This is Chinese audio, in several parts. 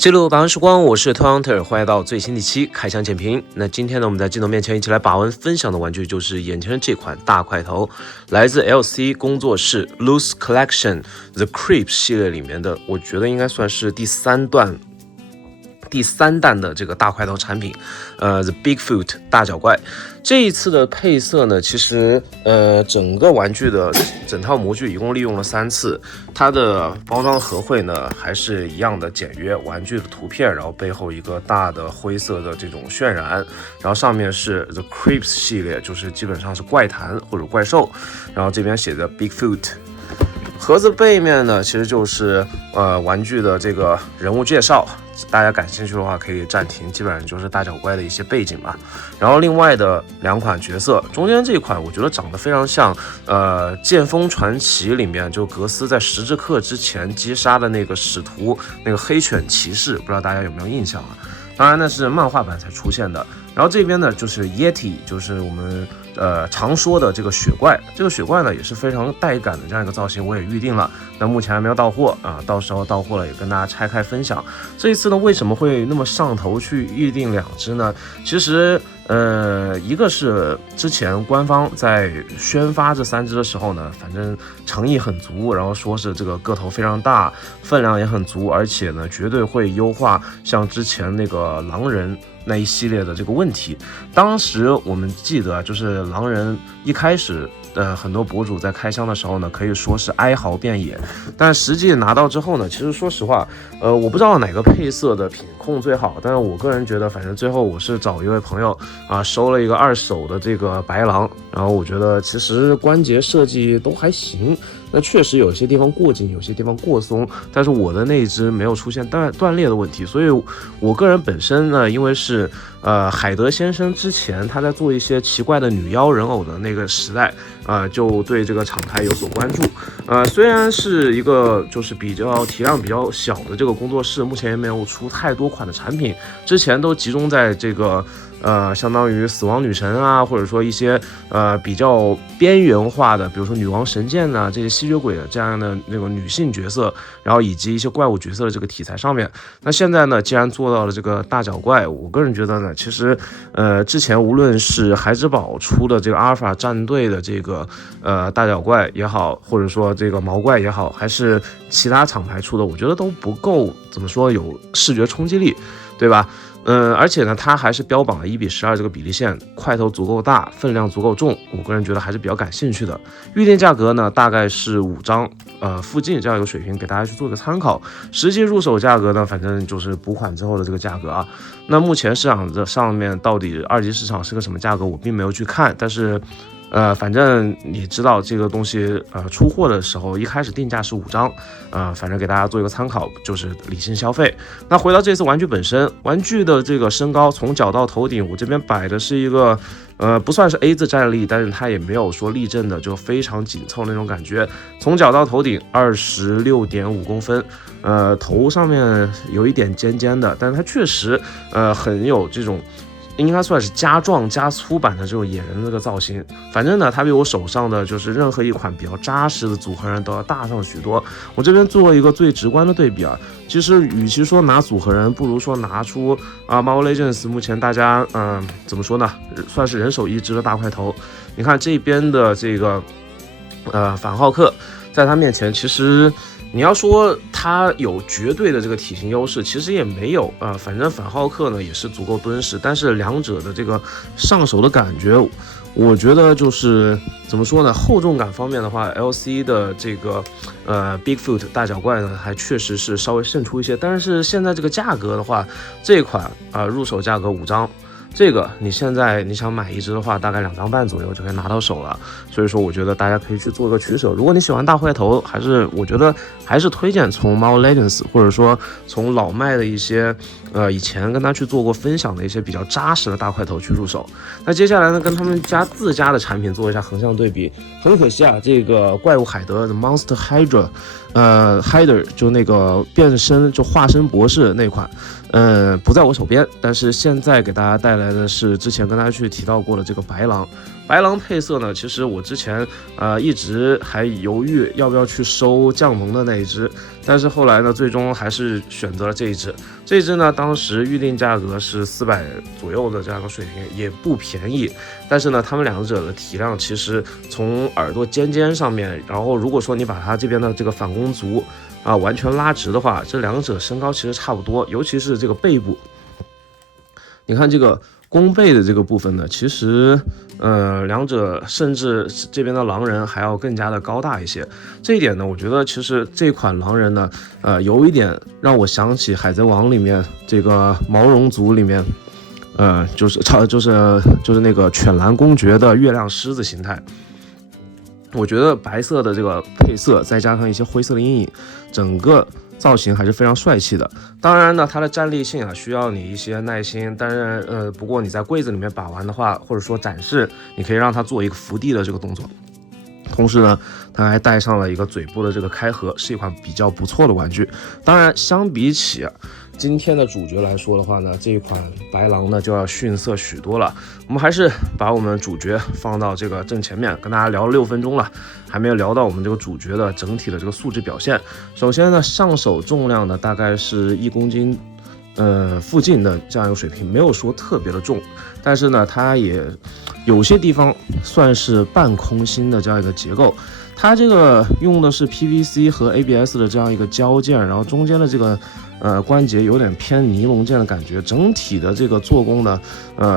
记录百万时光，我是 Hunter， 欢迎来到最新的一期开箱简评。那今天呢，我们在镜头面前一起来把玩分享的玩具就是眼前的这款大块头，来自 LC 工作室 Loose Collection The Creep 系列里面的，我觉得应该算是第三弹的这个大块头产品，The Bigfoot 大脚怪。这一次的配色呢，其实整个玩具的整套模具一共利用了3次，它的包装盒绘呢还是一样的简约，玩具的图片，然后背后一个大的灰色的这种渲染，然后上面是 The Creeps 系列，就是基本上是怪谈或者怪兽，然后这边写着 Bigfoot。盒子背面呢，其实就是玩具的这个人物介绍，大家感兴趣的话可以暂停，基本上就是大脚怪的一些背景吧。然后另外的2款角色，中间这一款我觉得长得非常像剑锋传奇里面就格斯在十字刻之前击杀的那个使徒那个黑犬骑士，不知道大家有没有印象啊？当然那是漫画版才出现的。然后这边呢就是 Yeti， 就是我们常说的这个雪怪，这个雪怪呢也是非常带感的这样一个造型，我也预定了，但目前还没有到货啊，到时候到货了也跟大家拆开分享。这一次呢为什么会那么上头去预定2只呢？其实一个是之前官方在宣发这3只的时候呢，反正诚意很足，然后说是这个个头非常大，分量也很足，而且呢绝对会优化像之前那个狼人那一系列的这个问题。当时我们记得就是狼人一开始很多博主在开箱的时候呢，可以说是哀嚎遍野，但实际拿到之后呢，其实说实话，我不知道哪个配色的品控最好，但是我个人觉得，反正最后我是找一位朋友啊，收了一个2手的这个白狼，然后我觉得其实关节设计都还行，那确实有些地方过紧，有些地方过松，但是我的那一只没有出现断裂的问题，所以我个人本身呢，因为是海德先生之前他在做一些奇怪的女妖人偶的那个时代，就对这个厂牌有所关注。虽然是一个就是比较体量比较小的这个工作室，目前也没有出太多款的产品，之前都集中在这个相当于死亡女神啊，或者说一些比较边缘化的，比如说女王神剑啊，这些吸血鬼的这样的那个女性角色，然后以及一些怪物角色的这个题材上面。那现在呢，既然做到了这个大脚怪，我个人觉得呢，其实之前无论是孩之宝出的这个阿尔法战队的这个大脚怪也好，或者说这个毛怪也好，还是其他厂牌出的，我觉得都不够怎么说有视觉冲击力，对吧？而且呢，它还是标榜了1:12这个比例线，块头足够大，分量足够重，我个人觉得还是比较感兴趣的。预定价格呢，大概是5张附近这样一个水平，给大家去做一个参考。实际入手价格呢，反正就是补款之后的这个价格啊。那目前市场的上面到底2级市场是个什么价格，我并没有去看，但是反正你知道这个东西出货的时候一开始定价是5张，反正给大家做一个参考，就是理性消费。那回到这次玩具本身，玩具的这个身高从脚到头顶，我这边摆的是一个不算是 A 字站立，但是它也没有说立正的就非常紧凑那种感觉。从脚到头顶26.5公分，头上面有一点尖尖的，但是它确实很有这种应该算是加壮加粗版的这种野人的这个造型。反正呢，它比我手上的就是任何一款比较扎实的组合人都要大上许多。我这边做一个最直观的对比啊，其实与其说拿组合人，不如说拿出Mobile Legends 目前大家怎么说呢，算是人手一只的大块头。你看这边的这个反浩克，在他面前其实你要说它有绝对的这个体型优势，其实也没有反正反浩克呢也是足够敦实，但是两者的这个上手的感觉，我觉得就是怎么说呢，厚重感方面的话 ，LC 的这个Bigfoot 大脚怪呢，还确实是稍微胜出一些。但是现在这个价格的话，这款入手价格5张。这个你现在你想买一只的话，大概2张半左右就可以拿到手了，所以说我觉得大家可以去做一个取舍。如果你喜欢大块头，我觉得还是推荐从 Mobile Legends 或者说从老麦的一些以前跟他去做过分享的一些比较扎实的大块头去入手。那接下来呢，跟他们家自家的产品做一下横向对比。很可惜啊，这个怪物海德的 Monster Hydra Hydra 就那个变身就化身博士那款，不在我手边，但是现在给大家带来的是之前跟大家去提到过的这个白狼。白狼配色呢，其实我之前一直还犹豫要不要去收降龙的那一只，但是后来呢，最终还是选择了这一只。这一只呢，当时预定价格是400左右的这样一个水平，也不便宜。但是呢，它们两者的体量其实从耳朵尖上面，然后如果说你把它这边的这个反弓足完全拉直的话，这两者身高其实差不多，尤其是这个背部，你看这个弓背的这个部分呢，其实两者甚至这边的狼人还要更加的高大一些。这一点呢，我觉得其实这款狼人呢，有一点让我想起海贼王里面这个毛绒族里面，就是那个犬蓝公爵的月亮狮子形态。我觉得白色的这个配色，再加上一些灰色的阴影，整个造型还是非常帅气的。当然呢，它的站立性需要你一些耐心。当然，不过你在柜子里面把玩的话，或者说展示，你可以让它做一个伏地的这个动作。同时呢，它还带上了一个嘴部的这个开合，是一款比较不错的玩具。当然，相比起今天的主角来说的话呢，这一款白狼呢就要逊色许多了。我们还是把我们主角放到这个正前面，跟大家聊了6分钟了，还没有聊到我们这个主角的整体的这个素质表现。首先呢，上手重量呢大概是1公斤附近的这样一个水平，没有说特别的重，但是呢，它也有些地方算是半空心的这样一个结构。它这个用的是 PVC 和 ABS 的这样一个胶件，然后中间的这个关节有点偏尼龙件的感觉，整体的这个做工呢，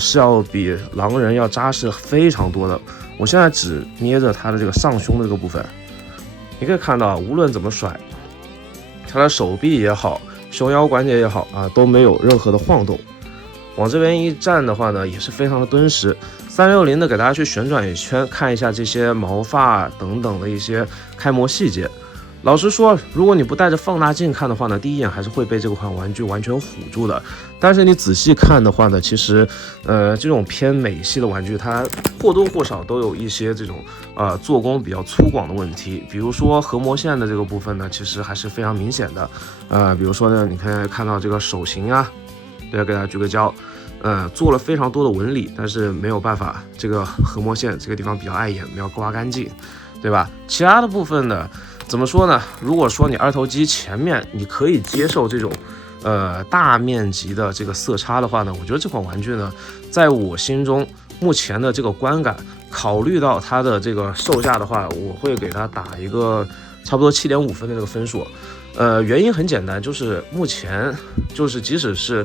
是要比狼人要扎实非常多的。我现在只捏着它的这个上胸的这个部分，你可以看到，无论怎么甩，它的手臂也好，胸腰关节也好都没有任何的晃动。往这边一站的话呢，也是非常的敦实。360的给大家去旋转一圈，看一下这些毛发等等的一些开模细节。老实说，如果你不带着放大镜看的话呢，第一眼还是会被这款玩具完全唬住的。但是你仔细看的话呢，其实这种偏美系的玩具，它或多或少都有一些这种做工比较粗犷的问题。比如说合模线的这个部分呢，其实还是非常明显的。比如说呢，你可以看到这个手型对，给大家举个焦。做了非常多的纹理，但是没有办法，这个合模线这个地方比较碍眼，没有刮干净，对吧？其他的部分呢，怎么说呢？如果说你二头肌前面你可以接受这种大面积的这个色差的话呢，我觉得这款玩具呢，在我心中目前的这个观感，考虑到它的这个售价的话，我会给它打一个差不多7.5分的这个分数。原因很简单，就是目前就是即使是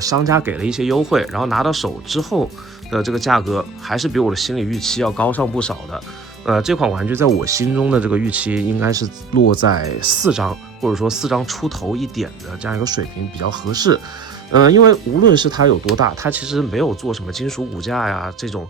商家给了一些优惠，然后拿到手之后的这个价格还是比我的心理预期要高上不少的。这款玩具在我心中的这个预期应该是落在4张，或者说4张出头一点的这样一个水平比较合适。因为无论是它有多大，它其实没有做什么金属骨架呀这种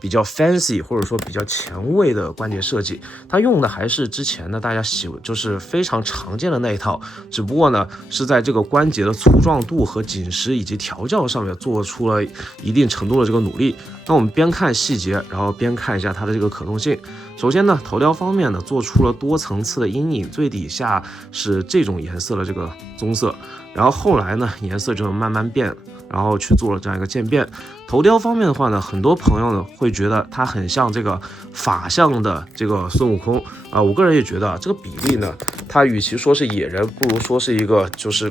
比较 fancy 或者说比较前卫的关节设计，它用的还是之前的大家就是非常常见的那一套，只不过呢是在这个关节的粗壮度和紧实以及调教上面做出了一定程度的这个努力。那我们边看细节，然后边看一下它的这个可动性。首先呢，头雕方面呢做出了多层次的阴影，最底下是这种颜色的这个棕色，然后后来呢颜色就慢慢变，然后去做了这样一个渐变。头雕方面的话呢，很多朋友呢会觉得它很像这个法相的这个孙悟空我个人也觉得这个比例呢，它与其说是野人，不如说是一个就是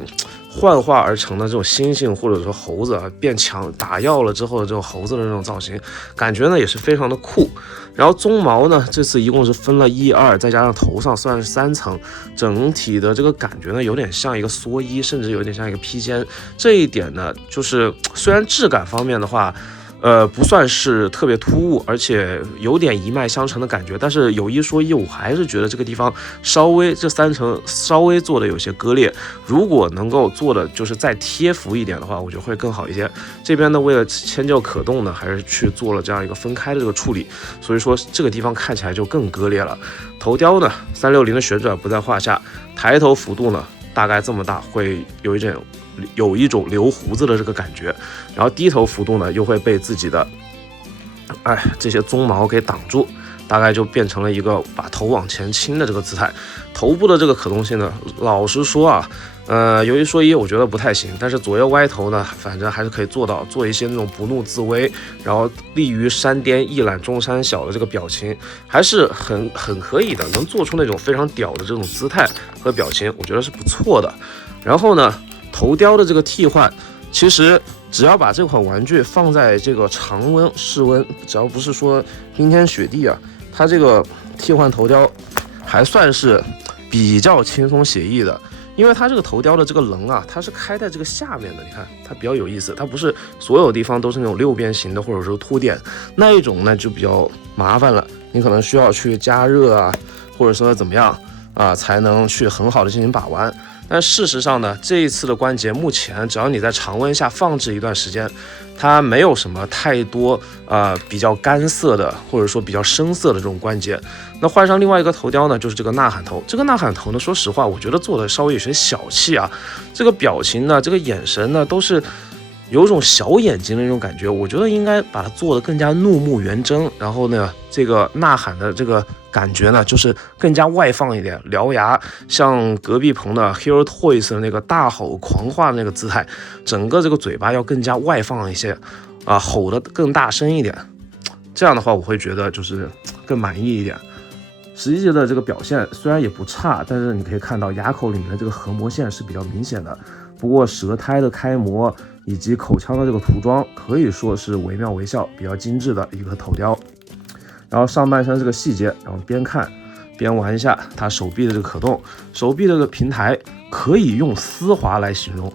幻化而成的这种猩猩或者说猴子变强打药了之后的这种猴子的这种造型，感觉呢也是非常的酷。然后鬃毛呢，这次一共是分了1、2，再加上头上算是3层，整体的这个感觉呢，有点像一个蓑衣，甚至有点像一个披肩。这一点呢，就是虽然质感方面的话，不算是特别突兀，而且有点一脉相承的感觉，但是有一说一，我还是觉得这个地方稍微这3层稍微做的有些割裂，如果能够做的就是再贴服一点的话，我觉得会更好一些。这边呢，为了迁就可动呢，还是去做了这样一个分开的这个处理，所以说这个地方看起来就更割裂了。头雕呢，360的旋转不在话下，抬头幅度呢大概这么大，会有一种留胡子的这个感觉，然后低头幅度呢又会被自己的这些鬃毛给挡住，大概就变成了一个把头往前倾的这个姿态。头部的这个可动性呢，老实说有一说一，我觉得不太行。但是左右歪头呢，反正还是可以做到，做一些那种不怒自威，然后立于山巅一览众山小的这个表情，还是很可以的，能做出那种非常屌的这种姿态和表情，我觉得是不错的。然后呢，头雕的这个替换，其实只要把这款玩具放在这个常温室温，只要不是说冰天雪地啊，它这个替换头雕还算是比较轻松写意的。因为它这个头雕的这个棱啊，它是开在这个下面的，你看它比较有意思，它不是所有地方都是那种六边形的，或者说凸点那一种呢，就比较麻烦了，你可能需要去加热啊，或者说怎么样啊，才能去很好的进行把玩。但事实上呢，这一次的关节目前只要你在常温下放置一段时间，它没有什么太多比较干涩的或者说比较生涩的这种关节。那换上另外一个头雕呢，就是这个呐喊头。这个呐喊头呢，说实话，我觉得做的稍微有些小气啊。这个表情呢，这个眼神呢，都是有一种小眼睛的那种感觉。我觉得应该把它做得更加怒目圆睁，然后呢，这个呐喊的这个感觉呢，就是更加外放一点，獠牙，像隔壁棚的 Hero Toys 的那个大吼狂化的那个姿态，整个这个嘴巴要更加外放一些啊，吼得更大声一点。这样的话，我会觉得就是更满意一点。实际的这个表现虽然也不差，但是你可以看到牙口里面的这个合膜线是比较明显的。不过舌苔的开模以及口腔的这个涂装可以说是惟妙惟肖，比较精致的一个头雕。然后上半身这个细节，然后边看边玩一下它手臂的这个可动，手臂的这个平台可以用丝滑来形容，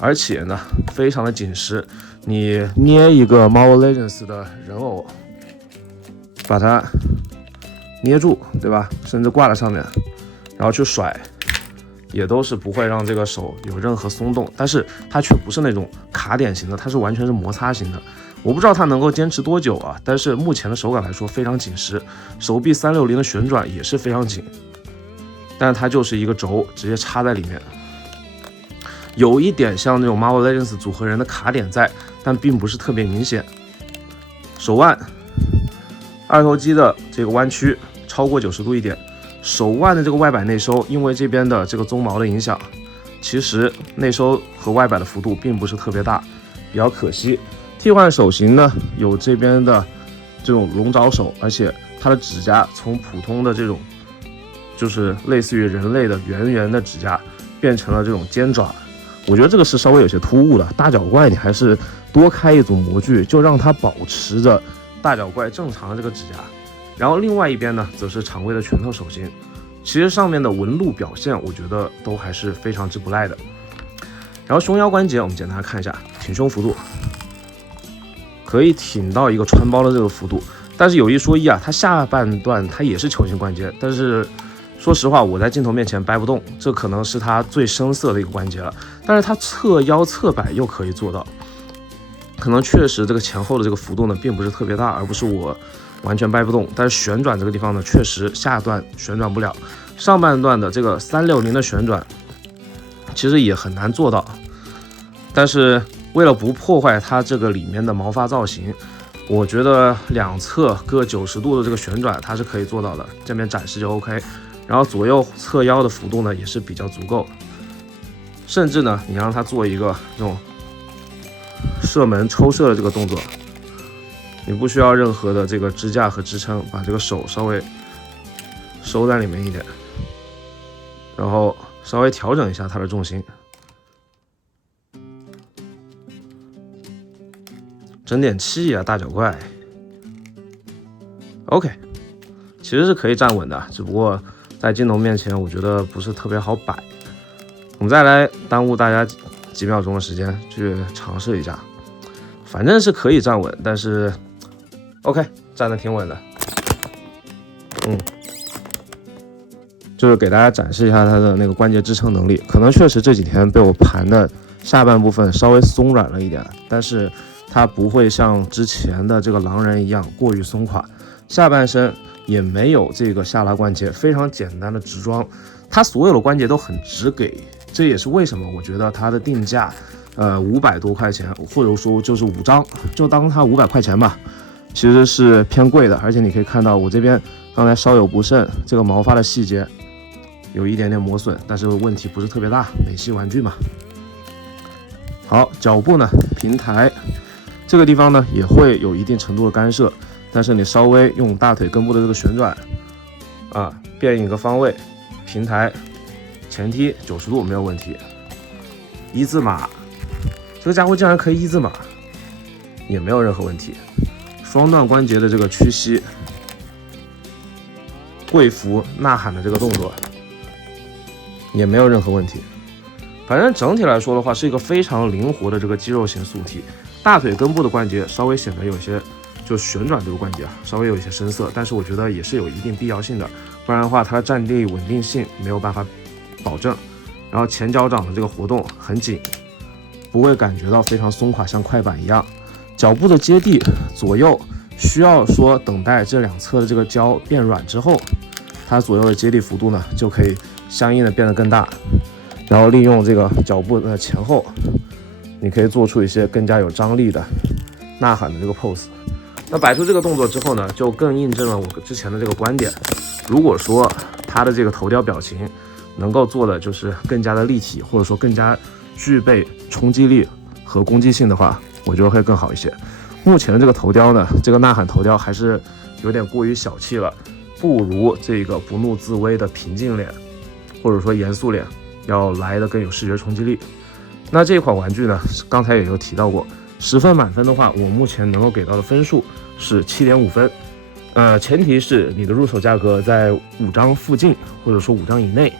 而且呢非常的紧实。你捏一个 Marvel Legends 的人偶，把它捏住，对吧？甚至挂在上面，然后去甩，也都是不会让这个手有任何松动。但是它却不是那种卡点型的，它是完全是摩擦型的。我不知道它能够坚持多久啊，但是目前的手感来说非常紧实，手臂360的旋转也是非常紧，但是它就是一个轴直接插在里面，有一点像那种 Marvel Legends 组合人的卡点在，但并不是特别明显。手腕二头肌的这个弯曲超过90度一点，手腕的这个外摆内收，因为这边的这个鬃毛的影响，其实内收和外摆的幅度并不是特别大，比较可惜。替换手型呢，有这边的这种龙爪手，而且它的指甲从普通的这种就是类似于人类的圆圆的指甲变成了这种尖爪，我觉得这个是稍微有些突兀的。大脚怪你还是多开一组模具，就让它保持着大脚怪正常的这个指甲。然后另外一边呢，则是常规的拳头手型，其实上面的纹路表现我觉得都还是非常之不赖的。然后胸腰关节我们简单看一下，挺胸幅度可以挺到一个穿包的这个幅度，但是有一说一啊，它下半段它也是球形关节，但是说实话我在镜头面前掰不动，这可能是它最生涩的一个关节了。但是它侧腰侧摆又可以做到，可能确实这个前后的这个幅度呢并不是特别大，而不是我完全掰不动。但是旋转这个地方呢，确实下段旋转不了，上半段的这个360的旋转其实也很难做到。但是为了不破坏它这个里面的毛发造型，我觉得两侧各90度的这个旋转它是可以做到的，这边展示就 OK。然后左右侧腰的幅度呢也是比较足够，甚至呢你让它做一个这种射门抽射的这个动作，你不需要任何的这个支架和支撑，把这个手稍微收在里面一点，然后稍微调整一下它的重心，整点气啊大脚怪。 OK， 其实是可以站稳的，只不过在镜头面前我觉得不是特别好摆。我们再来耽误大家几秒钟的时间去尝试一下，反正是可以站稳，但是 OK 站得挺稳的。就是给大家展示一下它的那个关节支撑能力，可能确实这几天被我盘的下半部分稍微松软了一点，但是它不会像之前的这个狼人一样过于松垮，下半身也没有这个下拉关节，非常简单的直装，它所有的关节都很直给，这也是为什么我觉得它的定价500多块钱，或者说就是5张，就当它500块钱吧，其实是偏贵的。而且你可以看到我这边刚才稍有不慎，这个毛发的细节有一点点磨损，但是问题不是特别大，美系玩具嘛。好，脚部呢，平台这个地方呢也会有一定程度的干涉，但是你稍微用大腿根部的这个旋转变一个方位，平台前踢90度没有问题。一字马，这个家伙竟然可以一字马，也没有任何问题。双段关节的这个屈膝、跪伏、呐喊的这个动作也没有任何问题。反正整体来说的话，是一个非常灵活的这个肌肉型素体。大腿根部的关节稍微显得有些，就旋转这个关节稍微有一些生涩，但是我觉得也是有一定必要性的，不然的话它的站立稳定性没有办法保证。然后前脚掌的这个活动很紧，不会感觉到非常松垮，像快板一样。脚部的接地左右需要说等待这两侧的这个胶变软之后，它左右的接地幅度呢就可以相应的变得更大。然后利用这个脚部的前后，你可以做出一些更加有张力的呐喊的这个 pose。那摆出这个动作之后呢，就更印证了我之前的这个观点。如果说它的这个头雕表情能够做的就是更加的立体，或者说更加具备冲击力和攻击性的话，我觉得会更好一些。目前的这个头雕呢，这个呐喊头雕还是有点过于小气了，不如这个不怒自威的平静脸，或者说严肃脸要来的更有视觉冲击力。那这款玩具呢，刚才也有提到过，10分满分的话，我目前能够给到的分数是7.5分。前提是你的入手价格在5张附近，或者说5张以内。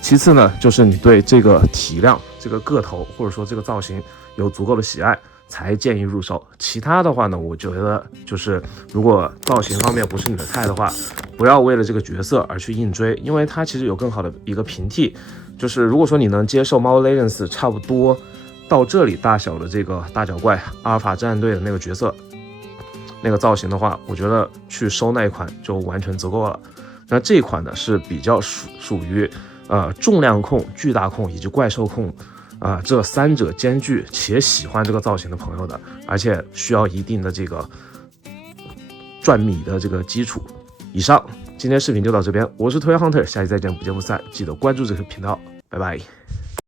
其次呢，就是你对这个体量、这个个头，或者说这个造型有足够的喜爱，才建议入手。其他的话呢，我觉得就是如果造型方面不是你的菜的话，不要为了这个角色而去硬追，因为它其实有更好的一个平替。就是如果说你能接受 Mobile Legends 差不多到这里大小的这个大脚怪阿尔法战队的那个角色那个造型的话，我觉得去收那一款就完全足够了。那这一款呢是比较属于重量控、巨大控以及怪兽控这三者兼具且喜欢这个造型的朋友的，而且需要一定的这个赚米的这个基础。以上，今天视频就到这边，我是 Toy Hunter， 下期再见，不见不散，记得关注这个频道，拜拜。